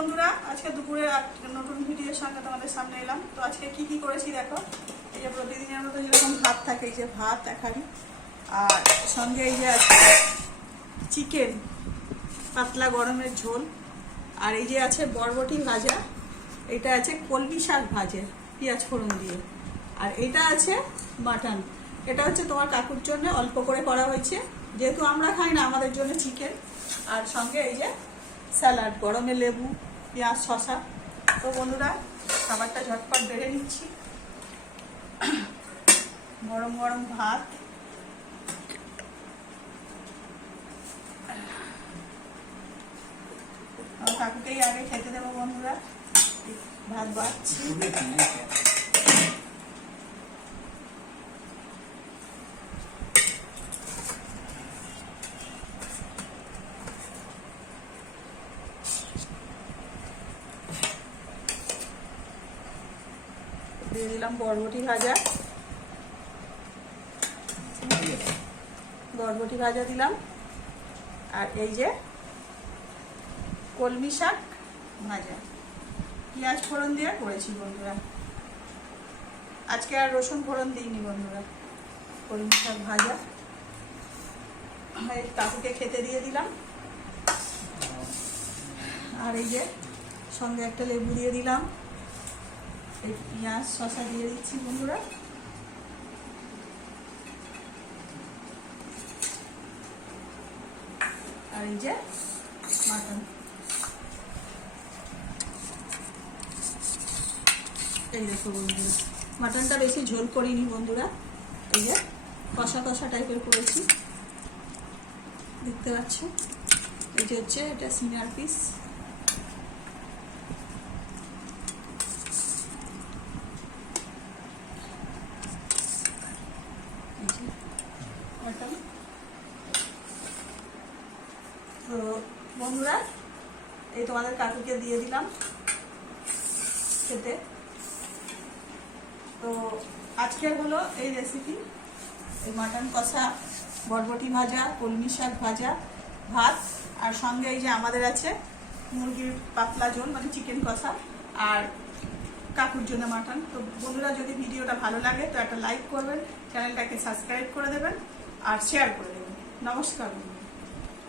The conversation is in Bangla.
বন্ধুরা, আজকে দুপুরে নতুন ভিডিওর সঙ্গে তোমাদের সামনে এলাম। তো আজকে কি করেছি দেখো। এই যে প্রতিদিনের মতো যেরকম ভাত থাকে, এই যে ভাত একারি, আর সঙ্গে এই যে আছে চিকেন, পাতলা গরমের ঝোল, আর এই যে আছে বরবটি ভাজা, এটা আছে কলমি শাক ভাজে পেঁয়াজ ফোড়ন দিয়ে, আর এটা আছে মাটন। এটা হচ্ছে তোমার কাকুর জন্য অল্প করে করা হয়েছে, যেহেতু আমরা খাই না, আমাদের জন্য চিকেন। আর সঙ্গে এই যে স্যালাড, গরমে লেবু, পেঁয়াজ, শসা। তো বন্ধুরা, খাবারটা ঝটপট বেড়ে নিচ্ছি। গরম গরম ভাত, কাকুকেই আগে খেতে দেবো বন্ধুরা। ভাত বাড়ছি, দিয়ে দিলাম বরবটি ভাজা, বরবটি ভাজা দিলাম, আর এই যে কলমি শাক ভাজা পেঁয়াজ ফোড়ন দিয়ে করেছি বন্ধুরা। আজকে আর রসুন ফোড়ন দিইনি বন্ধুরা। কলমি শাক ভাজা কাকুকে খেতে দিয়ে দিলাম, আর এই যে সঙ্গে একটা লেবু দিয়ে দিলাম, এই পেঁয়াজ শসা দিয়ে দিচ্ছি বন্ধুরা। আর এই যে মাটন, এই দেখো বন্ধুরা, মাটনটা বেশি ঝোল করিনি বন্ধুরা, এই যে কষা কষা টাইপের করেছি, দেখতে পাচ্ছ। এই যে হচ্ছে এটা সিনার পিস, মাটন। তো বন্ধুরা, এই তোমাদের কাকুকে দিয়ে দিলাম খেতে। তো আজকের হলো এই রেসিপি, এই মাটন কষা, বরবটি ভাজা, কলমি শাক ভাজা, ভাত, আর সঙ্গে এই যে আমাদের আছে মুরগির পাতলা ঝোল, মানে চিকেন কষা, আর কাকুর জন্য মাটন। তো বন্ধুরা, যদি ভিডিওটা ভালো লাগে তো একটা লাইক করবেন, চ্যানেলটাকে সাবস্ক্রাইব করে দেবেন, আর শেয়ার করে দেবেন। নমস্কার বন্ধুরা।